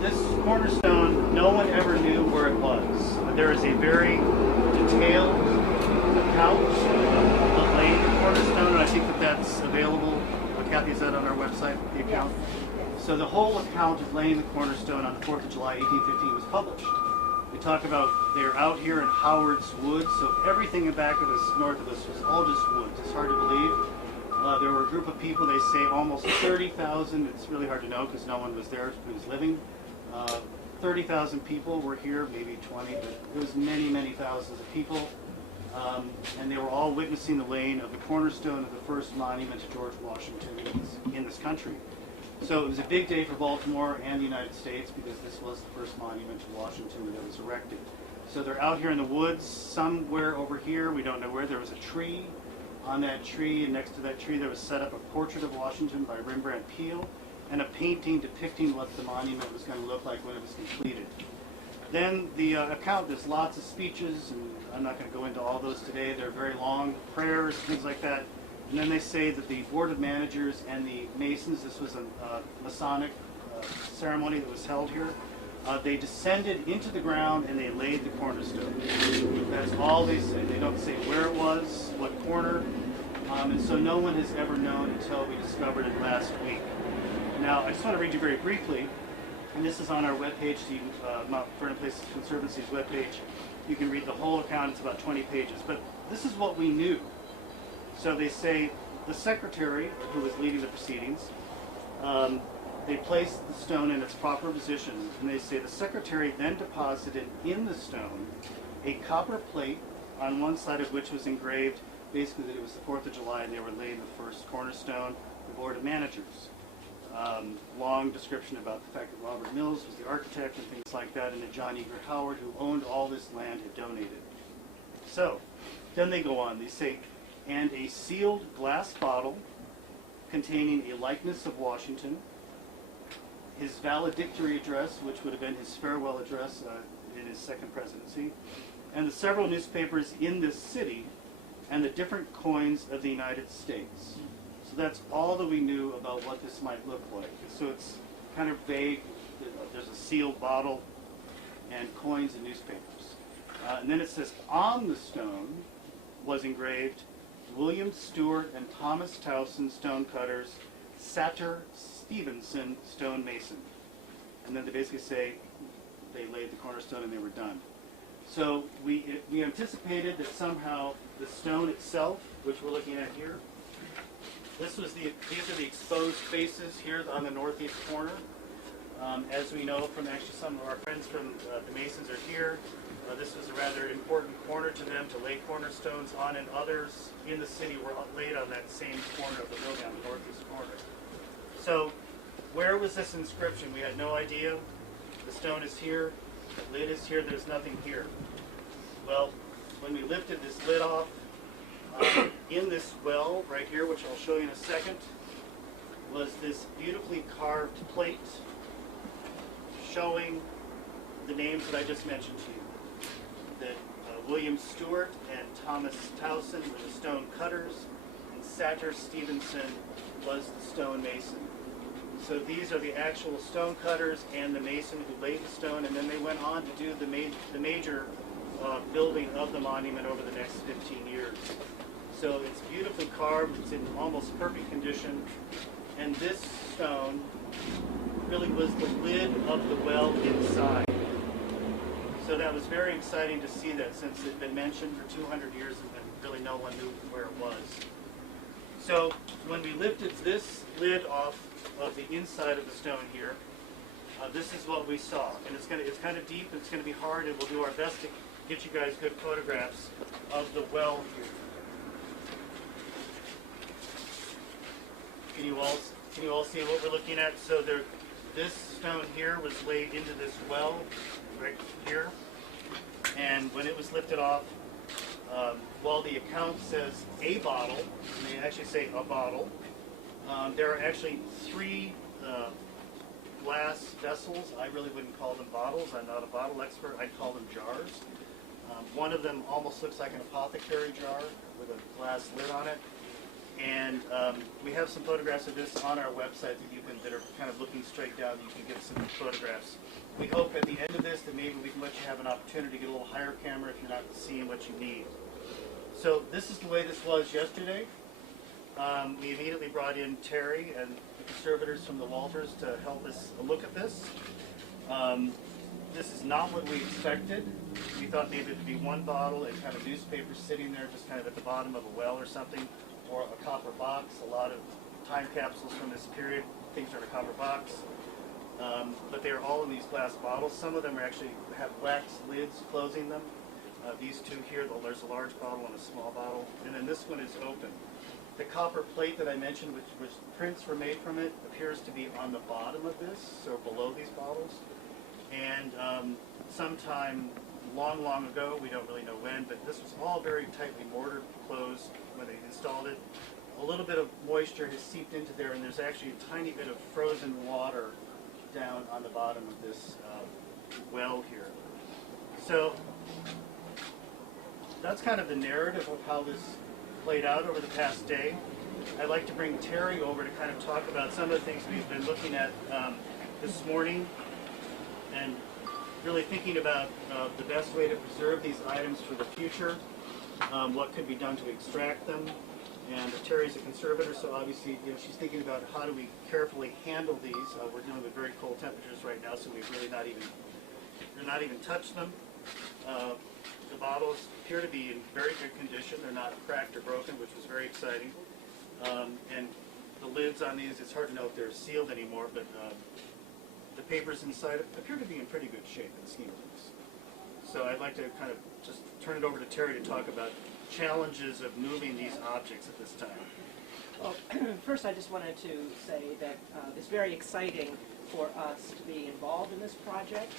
this cornerstone, no one ever knew where it was. There is a very detailed account of the laying the cornerstone, and I think that that's available. Kathy, is that on our website, the account? Yes. So the whole account of laying the cornerstone on the 4th of July, 1815 was published. They talk about they're out here in Howard's Woods, so everything in back of us, north of us, was all just woods. It's hard to believe. There were a group of people, they say almost 30,000. It's really hard to know because no one was there who was living. 30,000 people were here, maybe 20, but it was many, many thousands of people. And they were all witnessing the laying of the cornerstone of the first monument to George Washington in this country. So it was a big day for Baltimore and the United States because this was the first monument to Washington that was erected. So they're out here in the woods, somewhere over here, we don't know where. There was a tree. On that tree, and next to that tree, there was set up a portrait of Washington by Rembrandt Peale and a painting depicting what the monument was going to look like when it was completed. Then the account, there's lots of speeches, and I'm not going to go into all those today. They're very long, prayers, things like that. And then they say that the Board of Managers and the Masons, this was a Masonic ceremony that was held here, they descended into the ground and they laid the cornerstone. That's all they say. They don't say where it was, what corner, and so no one has ever known until we discovered it last week. Now, I just want to read you very briefly, and this is on our webpage, the Mount Vernon Place Conservancy's webpage. You can read the whole account. It's about 20 pages. But this is what we knew. So they say the secretary, who was leading the proceedings, they placed the stone in its proper position, and they say the secretary then deposited in the stone a copper plate on one side of which was engraved basically that it was the 4th of July and they were laying the first cornerstone, the Board of Managers. Long description about the fact that Robert Mills was the architect and things like that, and that John Eager Howard, who owned all this land, had donated. So, then they go on. They say, and a sealed glass bottle containing a likeness of Washington, his valedictory address, which would have been his farewell address in his second presidency, and the several newspapers in this city, and the different coins of the United States. So that's all that we knew about what this might look like. So it's kind of vague. There's a sealed bottle and coins and newspapers. And then it says, on the stone was engraved William Stewart and Thomas Towson stonecutters, Satter Stevenson stonemason. And then they basically say they laid the cornerstone and they were done. So we anticipated that somehow the stone itself, which we're looking at here, these are the exposed faces here on the northeast corner. As we know from actually some of our friends from the Masons are here. This was a rather important corner to them to lay cornerstones on, and others in the city were laid on that same corner of the building on the northeast corner. So where was this inscription? We had no idea. The stone is here, the lid is here, there's nothing here. Well, when we lifted this lid off, in this well right here, which I'll show you in a second, was this beautifully carved plate showing the names that I just mentioned to you. That William Stewart and Thomas Towson were the stone cutters, and Satter Stevenson was the stone mason. So these are the actual stone cutters and the mason who laid the stone, and then they went on to do the major building of the monument over the next 15 years. So it's beautifully carved, it's in almost perfect condition, and this stone really was the lid of the well inside. So that was very exciting to see that, since it had been mentioned for 200 years and really no one knew where it was. So when we lifted this lid off of the inside of the stone here, this is what we saw. And it's kind of deep, and it's going to be hard, and we'll do our best to get you guys good photographs of the well here. Can you all see what we're looking at? So this stone here was laid into this well right here, and when it was lifted off, while the account says a bottle, and they actually say a bottle, there are actually 3 glass vessels. I really wouldn't call them bottles. I'm not a bottle expert. I'd call them jars. One of them almost looks like an apothecary jar with a glass lid on it. And we have some photographs of this on our website that are kind of looking straight down. You can get some photographs. We hope at the end of this that maybe we can let you have an opportunity to get a little higher camera if you're not seeing what you need. So this is the way this was yesterday. We immediately brought in Terry and the conservators from the Walters to help us look at this. This is not what we expected. We thought maybe it would be one bottle and kind of newspaper sitting there just kind of at the bottom of a well or something, or a copper box. A lot of time capsules from this period, things are in a copper box. But they are all in these glass bottles. Some of them are actually have wax lids closing them. These two here, there's a large bottle and a small bottle. And then this one is open. The copper plate that I mentioned, which prints were made from it, appears to be on the bottom of this, so below these bottles. And sometime long, long ago, we don't really know when, but this was all very tightly mortared closed when they installed it. A little bit of moisture has seeped into there, and there's actually a tiny bit of frozen water down on the bottom of this well here. So that's kind of the narrative of how this played out over the past day. I'd like to bring Terry over to kind of talk about some of the things we've been looking at this morning, and really thinking about the best way to preserve these items for the future, what could be done to extract them. And Terry's a conservator, so obviously she's thinking about how do we carefully handle these. We're dealing with very cold temperatures right now, so we've really not even touched them. The bottles appear to be in very good condition. They're not cracked or broken, which was very exciting. And the lids on these, it's hard to know if they're sealed anymore, but the papers inside appear to be in pretty good shape in the scheme of things. So I'd like to kind of just turn it over to Terry to talk about challenges of moving these objects at this time. Well, first I just wanted to say that it's very exciting for us to be involved in this project.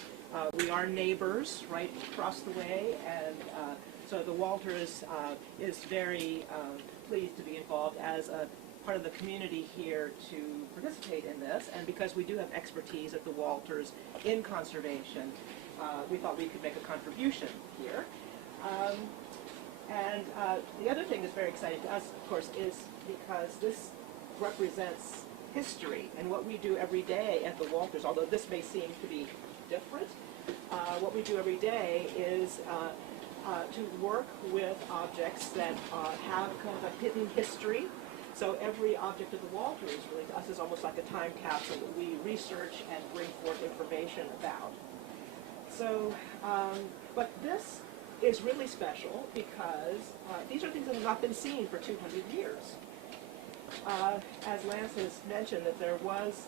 We are neighbors right across the way, and so the Walters is very pleased to be involved as a part of the community here to participate in this, and because we do have expertise at the Walters in conservation, we thought we could make a contribution here. And the other thing that's very exciting to us, of course, is because this represents history and what we do every day at the Walters, although this may seem to be different. What we do every day is to work with objects that have kind of a hidden history. So every object of the Walters, really, to us, is almost like a time capsule that we research and bring forth information about. So, but this is really special because these are things that have not been seen for 200 years. As Lance has mentioned, that there was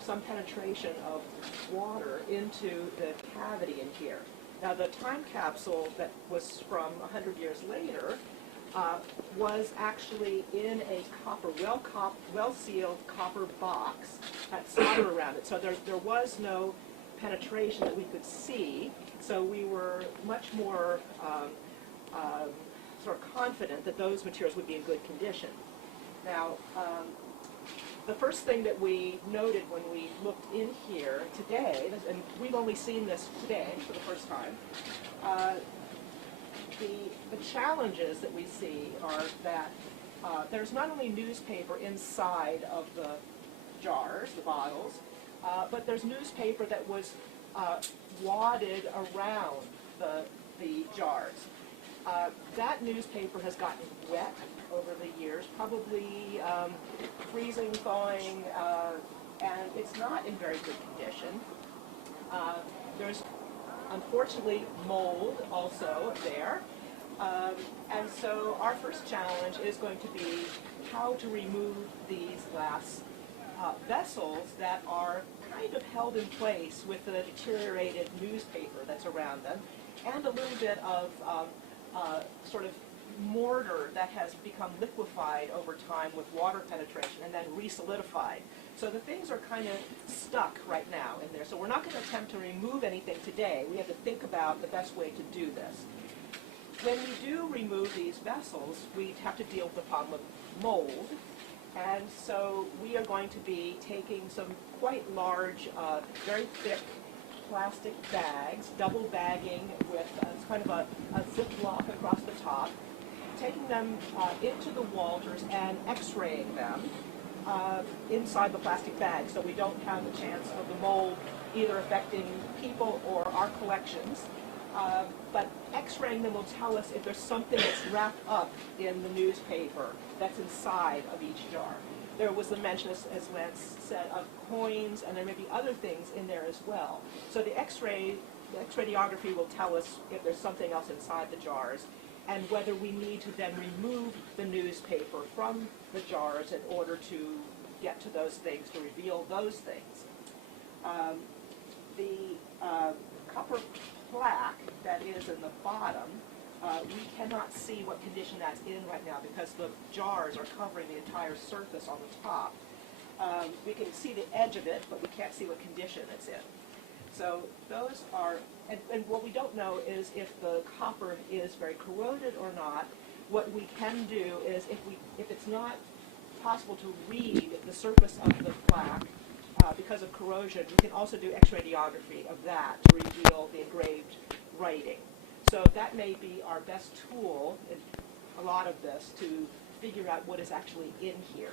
some penetration of water into the cavity in here. Now, the time capsule that was from 100 years later was actually in a well-sealed copper box had solder around it. So there was no penetration that we could see. So we were much more sort of confident that those materials would be in good condition. Now, the first thing that we noted when we looked in here today, and we've only seen this today for the first time, the challenges that we see are that there's not only newspaper inside of the jars, the bottles, but there's newspaper that was wadded around the jars. That newspaper has gotten wet over the years, probably freezing, thawing, and it's not in very good condition. There's unfortunately mold also there. And so our first challenge is going to be how to remove these glass vessels that are kind of held in place with the deteriorated newspaper that's around them, and a little bit of sort of mortar that has become liquefied over time with water penetration and then re-solidified. So the things are kind of stuck right now in there. So we're not going to attempt to remove anything today. We have to think about the best way to do this. When we do remove these vessels, we have to deal with the problem of mold. And so we are going to be taking some quite large, very thick plastic bags, double bagging with kind of a Ziploc across the top, taking them into the Walters and x-raying them inside the plastic bag, so we don't have a chance of the mold either affecting people or our collections. But x-raying them will tell us if there's something that's wrapped up in the newspaper that's inside of each jar. There was the mention, as Lance said, of coins, and there may be other things in there as well. So the x-radiography will tell us if there's something else inside the jars, and whether we need to then remove the newspaper from the jars in order to get to those things, to reveal those things. The copper plaque that is in the bottom, we cannot see what condition that's in right now because the jars are covering the entire surface on the top. We can see the edge of it, but we can't see what condition it's in. So those are, and what we don't know is if the copper is very corroded or not. What we can do is if it's not possible to read the surface of the plaque because of corrosion, we can also do x-radiography of that to reveal the engraved writing. So that may be our best tool in a lot of this to figure out what is actually in here.